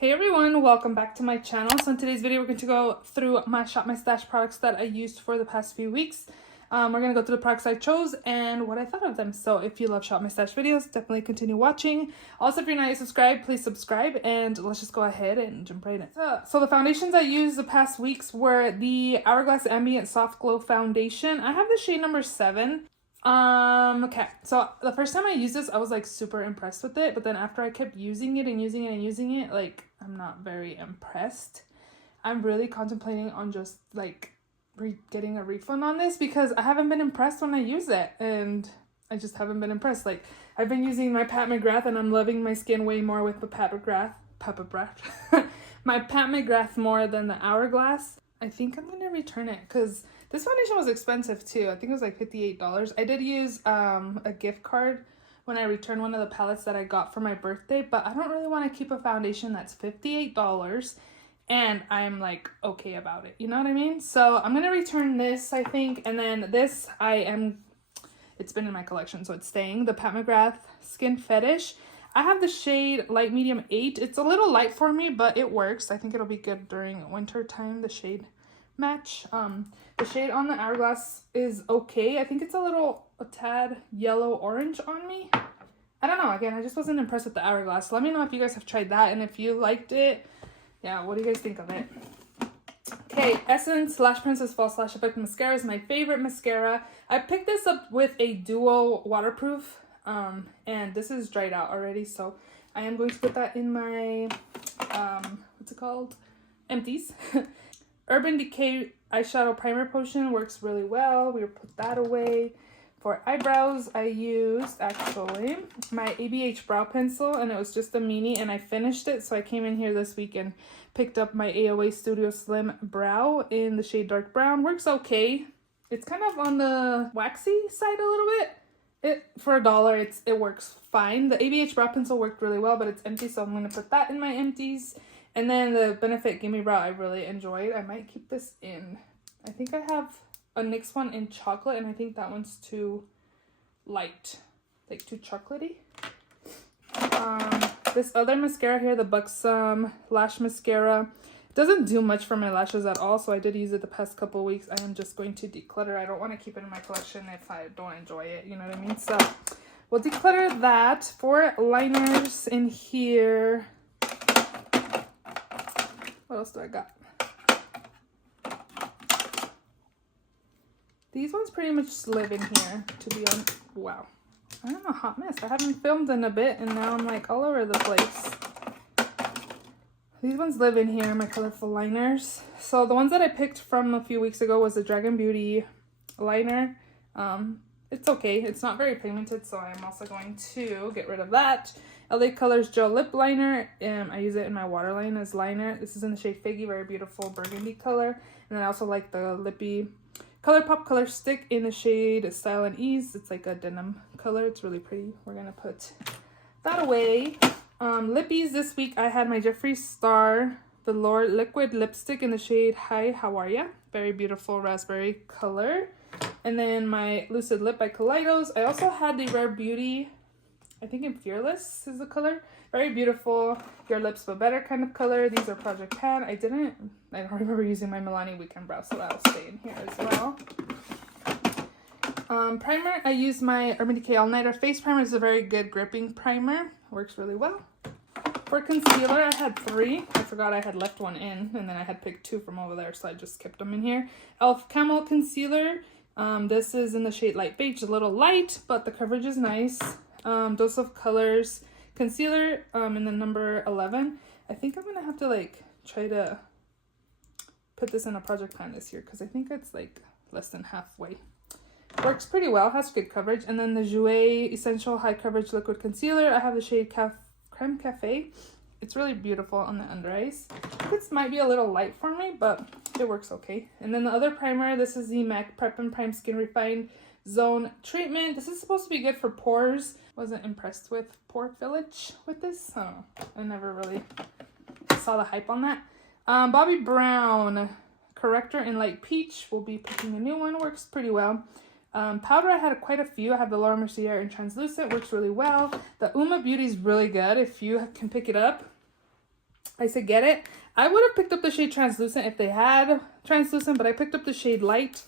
Hey everyone, welcome back to my channel. So in today's video, we're going to go through my Shop My Stash products that I used for the past few weeks. We're going to go through the products I chose and what I thought of them. So if you love Shop My Stash videos, definitely continue watching. Also, if you're not yet subscribed, please subscribe and let's just go ahead and jump right in. So the foundations I used the past weeks were the Hourglass Ambient Soft Glow Foundation. I have the shade number 7. Okay, so the first time I used this, I was like super impressed with it, but then after I kept using it and using it and using it, like I'm not very impressed. I'm really contemplating on just like getting a refund on this because I haven't been impressed when I use it, and I just haven't been impressed. Like I've been using my Pat McGrath and I'm loving my skin way more with the Pat McGrath my Pat McGrath more than the Hourglass. I think I'm gonna return it because this foundation was expensive too. I think it was like $58. I did use a gift card when I returned one of the palettes that I got for my birthday, but I don't really want to keep a foundation that's $58 and I'm like okay about it. You know what I mean? So I'm gonna return this, I think, and then this it's been in my collection, so it's staying. The Pat McGrath Skin Fetish. I have the shade light medium 8. It's a little light for me, but it works. I think it'll be good during winter time, the shade match. The shade on the Hourglass is okay. I think it's a tad yellow orange on me. I don't know. Again, I just wasn't impressed with the Hourglass. Let me know if you guys have tried that and if you liked it. Yeah, what do you guys think of it? Okay, Essence Lash Princess False Lash Effect Mascara is my favorite mascara. I picked this up with a duo waterproof. And this is dried out already, so I am going to put that in my what's it called, empties. Urban Decay eyeshadow primer potion works really well. We will put that away. For eyebrows, I used actually my ABH brow pencil, and it was just a mini, and I finished it, so I came in here this week and picked up my AOA Studio Slim brow in the shade dark brown. Works okay. It's kind of on the waxy side a little bit. For $1, it works fine. The ABH brow pencil worked really well, but it's empty, so I'm going to put that in my empties. And then the Benefit Gimme Brow I really enjoyed. I might keep this in. I think I have a NYX one in chocolate, and I think that one's too light, like too chocolatey. This other mascara here, the Buxom Lash Mascara, doesn't do much for my lashes at all, so I did use it the past couple weeks. I am just going to declutter. I don't want to keep it in my collection if I don't enjoy it, you know what I mean? So we'll declutter that. For liners in here, what else do I got? These ones pretty much just live in here, to be honest. Wow, I'm a hot mess. I haven't filmed in a bit, and now I'm like all over the place. These ones live in here, my colorful liners. So the ones that I picked from a few weeks ago was the Dragon Beauty liner. It's okay. It's not very pigmented, so I'm also going to get rid of that. LA Colors Gel Lip Liner. I use it in my waterline as liner. This is in the shade Figgy, very beautiful burgundy color. And then I also like the Lippy ColourPop Color Stick in the shade Style and Ease. It's like a denim color. It's really pretty. We're going to put that away. Lippies this week, I had my Jeffree Star Velour Liquid Lipstick in the shade Hi, How Are Ya? Very beautiful raspberry color. And then my Lucid Lip by Kaleidos. I also had the Rare Beauty, I think in Fearless is the color. Very beautiful, your lips but better kind of color. These are Project Pan. I don't remember using my Milani Weekend Brow, so that'll stay in here as well. Primer, I used my Urban Decay All Nighter Face Primer. It's a very good gripping primer. Works really well. For concealer, I had 3. I forgot I had left one in, and then I had picked 2 from over there, so I just kept them in here. e.l.f. Camel Concealer. This is in the shade Light Beige. A little light, but the coverage is nice. Dose of Colors Concealer in the number 11. I think I'm going to have to, like, try to put this in a project pan this year, because I think it's, like, less than halfway. Works pretty well, has good coverage. And then the Jouer Essential High Coverage Liquid Concealer. I have the shade Creme Cafe. It's really beautiful on the under eyes. This might be a little light for me, but it works okay. And then the other primer, this is the MAC Prep and Prime Skin Refined Zone Treatment. This is supposed to be good for pores. Wasn't impressed with pore fillage with this. I don't know. I never really saw the hype on that. Bobbi Brown Corrector in Light Peach. We'll be picking a new one. Works pretty well. Powder, I had quite a few. I have the Laura Mercier in Translucent, works really well. The Uma Beauty is really good if you can pick it up. I said get it. I would have picked up the shade translucent if they had translucent, but I picked up the shade light.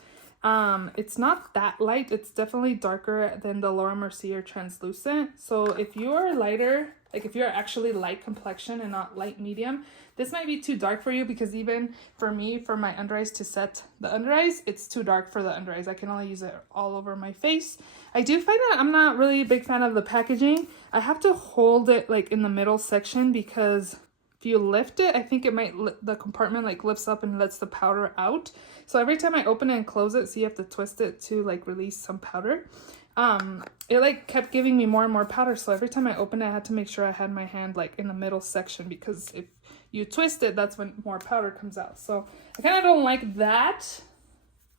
It's not that light. It's definitely darker than the Laura Mercier translucent. So if you're lighter, like if you're actually light complexion and not light medium, this might be too dark for you, because even for me, for my under eyes to set the under eyes, it's too dark for the under eyes. I can only use it all over my face. I do find that I'm not really a big fan of the packaging. I have to hold it like in the middle section, because if you lift it, I think it might, the compartment like lifts up and lets the powder out. So every time I open it and close it, so you have to twist it to like release some powder. It like kept giving me more and more powder. So every time I opened it, I had to make sure I had my hand like in the middle section, because if you twist it, that's when more powder comes out. So I kind of don't like that,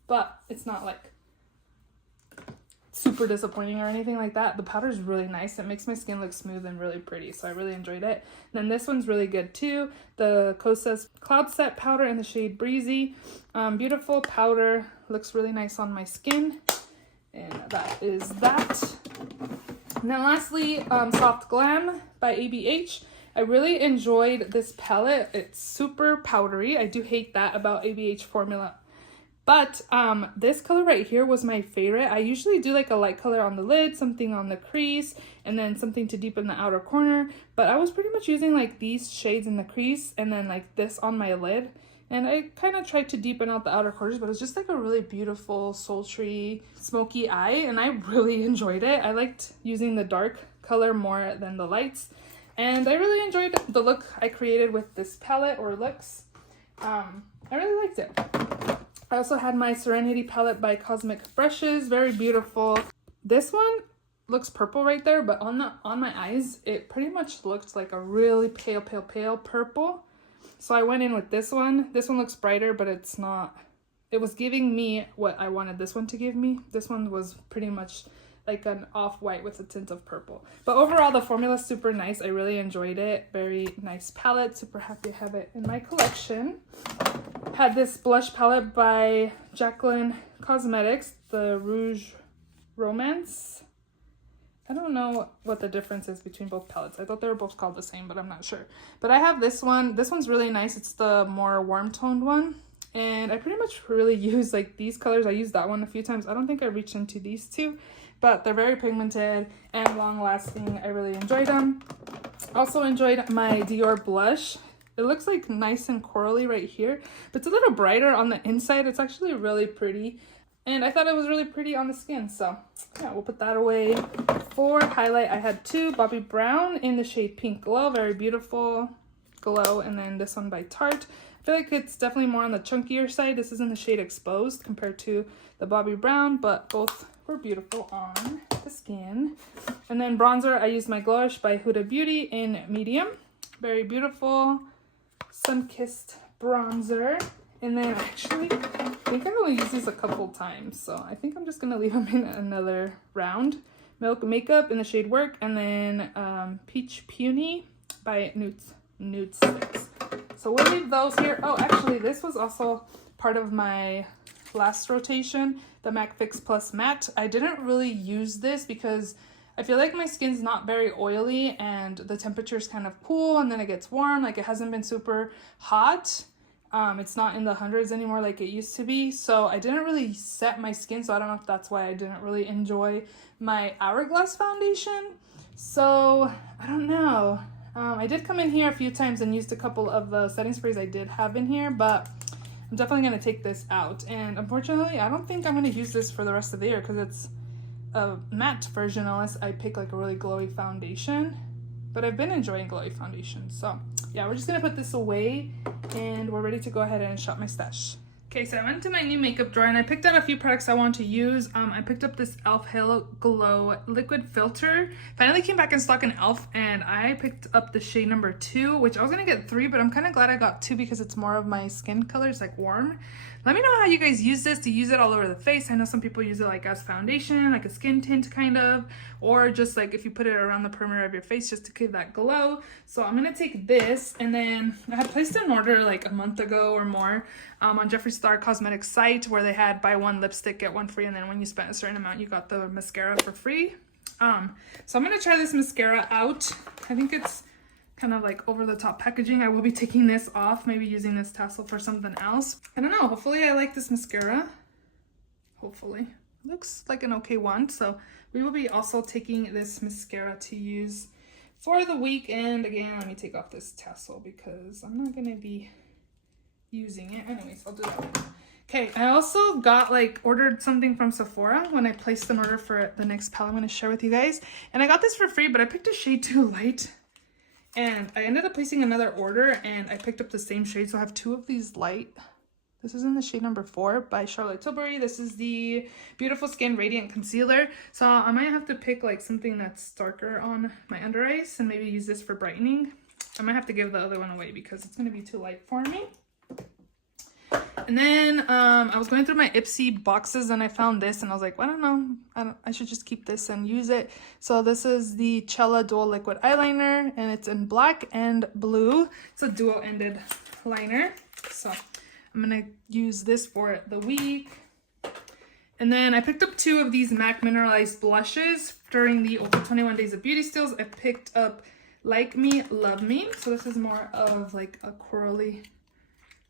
but it's not like super disappointing or anything like that. The powder is really nice. It makes my skin look smooth and really pretty, so I really enjoyed it. And then this one's really good too, the Kosas Cloud Set powder in the shade Breezy. Beautiful powder, looks really nice on my skin, and that is that. And then lastly, Soft Glam by ABH. I really enjoyed this palette. It's super powdery. I do hate that about ABH formula. But this color right here was my favorite. I usually do like a light color on the lid, something on the crease, and then something to deepen the outer corner. But I was pretty much using like these shades in the crease and then like this on my lid. And I kind of tried to deepen out the outer corners, but it's just like a really beautiful, sultry, smoky eye. And I really enjoyed it. I liked using the dark color more than the lights. And I really enjoyed the look I created with this palette, or looks. I really liked it. I also had my Serenity palette by Cosmic Brushes, very beautiful. This one looks purple right there, but on my eyes, it pretty much looked like a really pale purple. So I went in with this one. This one looks brighter, but it's not. It was giving me what I wanted this one to give me. This one was pretty much like an off-white with a tint of purple. But overall, the formula is super nice. I really enjoyed it. Very nice palette. Super happy to have it in my collection. Had this blush palette by Jacqueline Cosmetics, the Rouge Romance. I don't know what the difference is between both palettes. I thought they were both called the same, but I'm not sure. But I have this one. This one's really nice. It's the more warm-toned one. And I pretty much really use like these colors. I used that one a few times. I don't think I reached into these two, but they're very pigmented and long-lasting. I really enjoyed them. Also enjoyed my Dior blush. It looks like nice and corally right here, but it's a little brighter on the inside. It's actually really pretty, and I thought it was really pretty on the skin. So yeah, we'll put that away. For highlight, I had two Bobbi Brown in the shade Pink Glow, very beautiful glow, and then this one by Tarte. I feel like it's definitely more on the chunkier side. This is in the shade Exposed compared to the Bobbi Brown, but both were beautiful on the skin. And then bronzer, I used my Glowish by Huda Beauty in medium. Very beautiful sun-kissed bronzer. And then actually, I think I've only used these a couple times, so I think I'm just gonna leave them in another round. Milk Makeup in the shade Work, and then Peach Puny by Nude Sticks. So we'll leave those here. Oh, actually, this was also part of my last rotation, the MAC Fix Plus Matte. I didn't really use this because I feel like my skin's not very oily and the temperature is kind of cool, and then it gets warm. Like, it hasn't been super hot. It's not in the hundreds anymore like it used to be. So I didn't really set my skin, so I don't know if that's why I didn't really enjoy my Hourglass foundation. So I don't know. I did come in here a few times and used a couple of the setting sprays I did have in here, but I'm definitely going to take this out. And unfortunately, I don't think I'm going to use this for the rest of the year because it's a matte version unless I pick like a really glowy foundation. But I've been enjoying glowy foundations. So yeah, we're just going to put this away and we're ready to go ahead and shop my stash. Okay, so I went to my new makeup drawer and I picked out a few products I want to use. I picked up this e.l.f. Halo Glow liquid filter. Finally came back in stock in e.l.f. and I picked up the shade number 2, which I was gonna get 3, but I'm kind of glad I got 2 because it's more of my skin color. It's like warm. Let me know how you guys use this. Do you use it all over the face? I know some people use it like as foundation, like a skin tint kind of, or just like if you put it around the perimeter of your face just to give that glow. So I'm gonna take this, and then I had placed an order like a month ago or more on Jeffree Star Cosmetics site where they had buy one lipstick get one free, and then when you spent a certain amount you got the mascara for free. So I'm gonna try this mascara out. I think it's kind of like over the top packaging. I will be taking this off, maybe using this tassel for something else. I don't know, hopefully I like this mascara. Hopefully. Looks like an okay one. So we will be also taking this mascara to use for the week. And again, let me take off this tassel because I'm not gonna be using it. Anyways, I'll do that. Okay, I also got ordered something from Sephora when I placed an order for the next palette I'm gonna share with you guys. And I got this for free, but I picked a shade too light. And I ended up placing another order and I picked up the same shade. So I have two of these light. This is in the shade number 4 by Charlotte Tilbury. This is the Beautiful Skin Radiant Concealer. So I might have to pick something that's darker on my under eyes and maybe use this for brightening. I might have to give the other one away because it's going to be too light for me. And then I was going through my Ipsy boxes and I found this and I was like, well, I don't know. I should just keep this and use it. So this is the Cella Dual Liquid Eyeliner and it's in black and blue. It's a dual-ended liner. So I'm gonna use this for the week. And then I picked up 2 of these MAC Mineralized blushes during the Ultra 21 Days of Beauty Steals. I picked up Like Me, Love Me. So this is more of a corally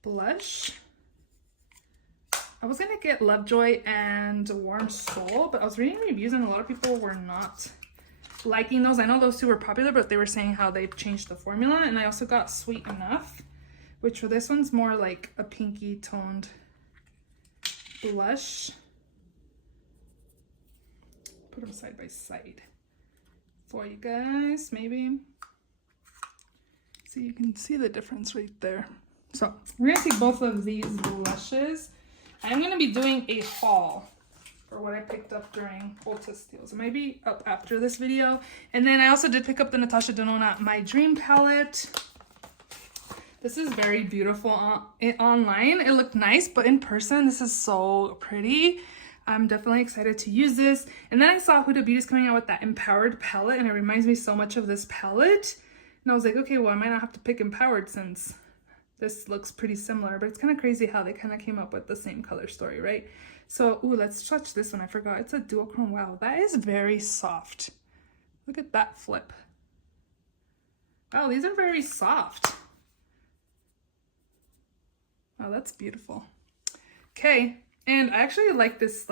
blush. I was gonna get Lovejoy and Warm Soul, but I was reading reviews and a lot of people were not liking those. I know those 2 were popular, but they were saying how they've changed the formula. And I also got Sweet Enough, which for this one's more like a pinky toned blush. Put them side by side for you guys, maybe. So you can see the difference right there. So we're gonna take both of these blushes. I'm gonna be doing a haul for what I picked up during Ulta Steals. It might be up after this video. And then I also did pick up the Natasha Denona My Dream palette. This is very beautiful online. It looked nice, but in person, this is so pretty. I'm definitely excited to use this. And then I saw Huda Beauty's coming out with that Empowered palette, and it reminds me so much of this palette. And I was like, okay, well, I might not have to pick Empowered since this looks pretty similar, but it's kind of crazy how they kind of came up with the same color story, right? So, ooh, let's touch this one. I forgot. It's a dual chrome. Wow, that is very soft. Look at that flip. Wow, these are very soft. Oh, that's beautiful. Okay, and I actually like this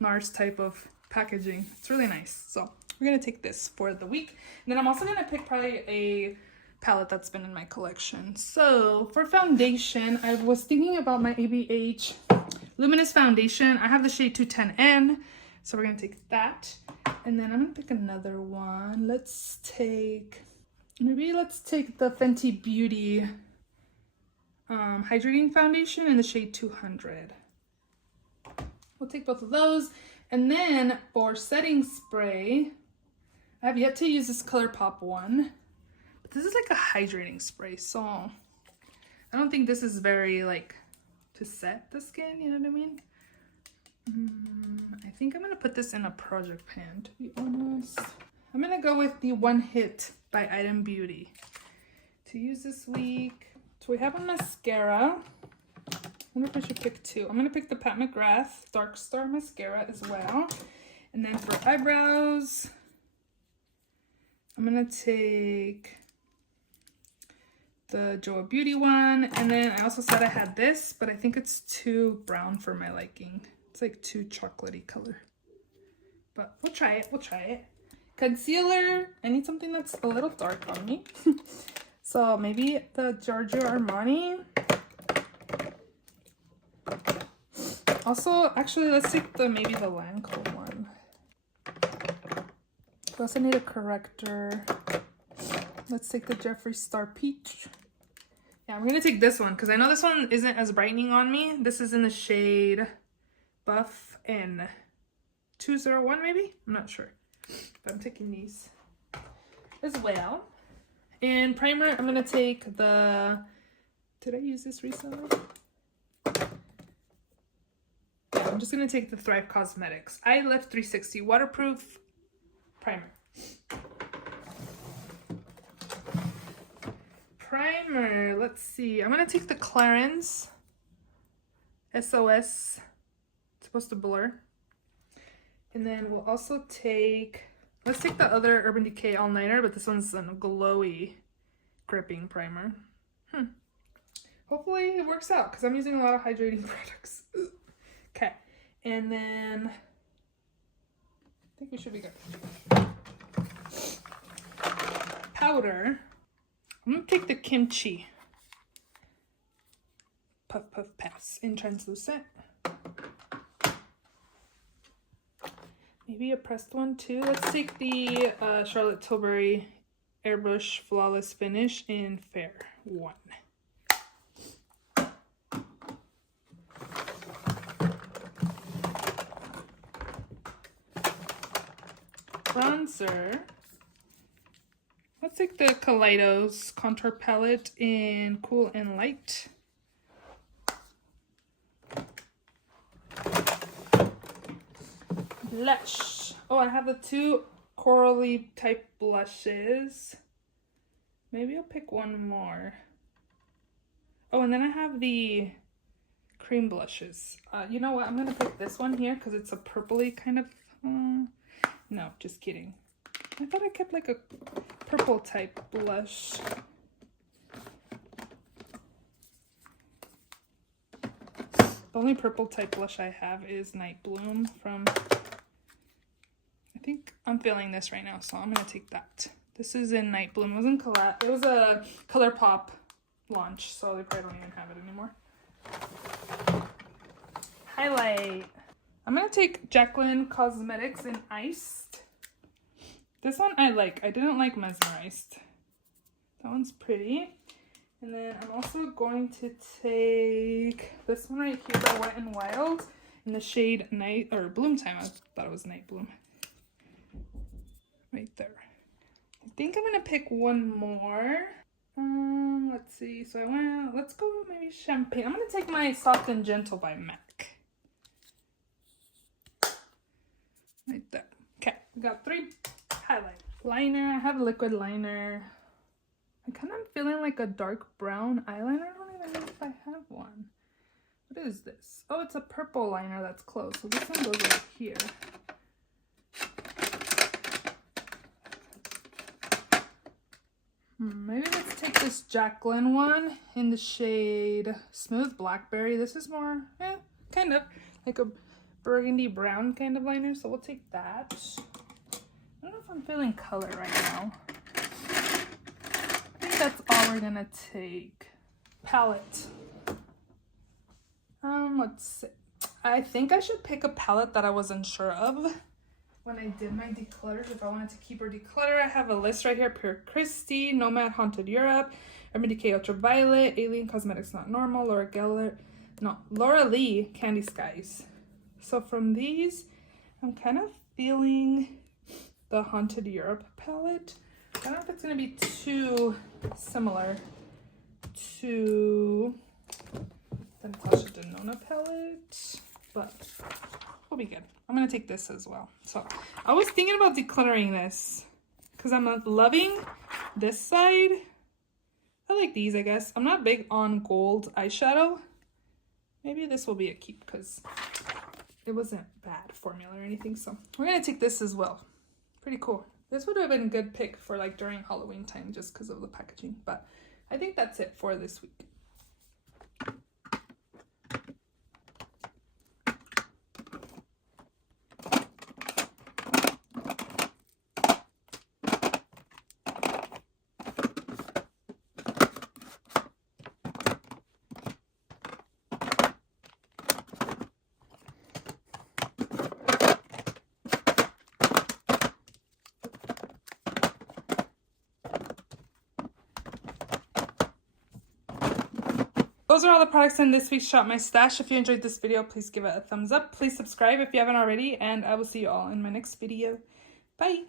NARS type of packaging. It's really nice. So we're gonna take this for the week. And then I'm also gonna pick probably a palette that's been in my collection. So for foundation, I was thinking about my ABH Luminous Foundation. I have the shade 210N. So we're gonna take that. And then I'm gonna pick another one. Let's take the Fenty Beauty hydrating foundation in the shade 200. We'll take both of those. And then for setting spray, I have yet to use this ColourPop one, but this is a hydrating spray, so I don't think this is very to set the skin, you know what I mean? I think I'm gonna put this in a project pan, to be honest. I'm gonna go with the One Hit by Item Beauty to use this week. So we have a mascara. I wonder if I should pick 2. I'm going to pick the Pat McGrath Dark Star Mascara as well. And then for eyebrows, I'm going to take the Joa Beauty one. And then I also said I had this, but I think it's too brown for my liking. It's too chocolatey color. But we'll try it. We'll try it. Concealer. I need something that's a little dark on me. So maybe the Giorgio Armani. Also, actually, let's take maybe the Lancome one. We also need a corrector. Let's take the Jeffree Star Peach. Yeah, I'm gonna take this one because I know this one isn't as brightening on me. This is in the shade Buff in 201 maybe? I'm not sure. But I'm taking these as well. And primer, I'm gonna take the, did I use this recently? Yeah, I'm just gonna take the Thrive Cosmetics Eye Lift 360 Waterproof Primer. Primer, let's see. I'm gonna take the Clarins SOS, it's supposed to blur. And then we'll also take, let's take the other Urban Decay All Nighter, but this one's a glowy gripping primer. Hopefully it works out because I'm using a lot of hydrating products. Okay, and then I think we should be good. Powder. I'm gonna take the Kimchi Puff Puff Pass in translucent. Maybe a pressed one too. Let's take the Charlotte Tilbury Airbrush Flawless Finish in Fair 1. Bronzer. Let's take the Kaleidos Contour Palette in Cool and Light. Blush. Oh, I have the two corally type blushes. Maybe I'll pick one more. Oh, and then I have the cream blushes. You know what? I'm going to pick this one here because it's a purpley kind of... no, just kidding. I thought I kept like a purple type blush. The only purple type blush I have is Night Bloom from... I think I'm feeling this right now, so I'm going to take that. This is in Night Bloom. It was in it was a ColourPop launch, so they probably don't even have it anymore. Highlight. I'm going to take Jaclyn Cosmetics in Iced. This one I like. I didn't like Mesmerized. That one's pretty. And then I'm also going to take this one right here by Wet n Wild in the shade Night or Bloom Time. I thought it was Night Bloom. Right there. I think I'm going to pick one more. Let's see. So let's go maybe Champagne. I'm going to take my Soft and Gentle by MAC. Right there. Okay, we got 3 highlight. Liner. I have a liquid liner. I kind of feeling like a dark brown eyeliner. I don't even know if I have one. What is this? Oh, it's a purple liner that's closed. So this one goes right here. Maybe let's take this Jaclyn one in the shade Smooth Blackberry. This is more, kind of like a burgundy brown kind of liner. So we'll take that. I don't know if I'm feeling color right now. I think that's all we're gonna take. Palette. Let's see. I think I should pick a palette that I wasn't sure of when I did my declutters. If I wanted to keep or declutter, I have a list right here. Pure Christie, Nomad Haunted Europe, Urban Decay Ultraviolet, Alien Cosmetics Not Normal, Laura Lee Candy Skies. So from these, I'm kind of feeling the Haunted Europe palette. I don't know if it's going to be too similar to the Natasha Denona palette, but we'll be good. I'm going to take this as well. So I was thinking about decluttering this because I'm loving this side. I like these, I guess. I'm not big on gold eyeshadow. Maybe this will be a keep because it wasn't bad formula or anything. So we're going to take this as well. Pretty cool. This would have been a good pick for like during Halloween time just because of the packaging. But I think that's it for this week. Those are all the products in this week's Shop My Stash. If you enjoyed this video, please give it a thumbs up. Please subscribe if you haven't already, and I will see you all in my next video. Bye!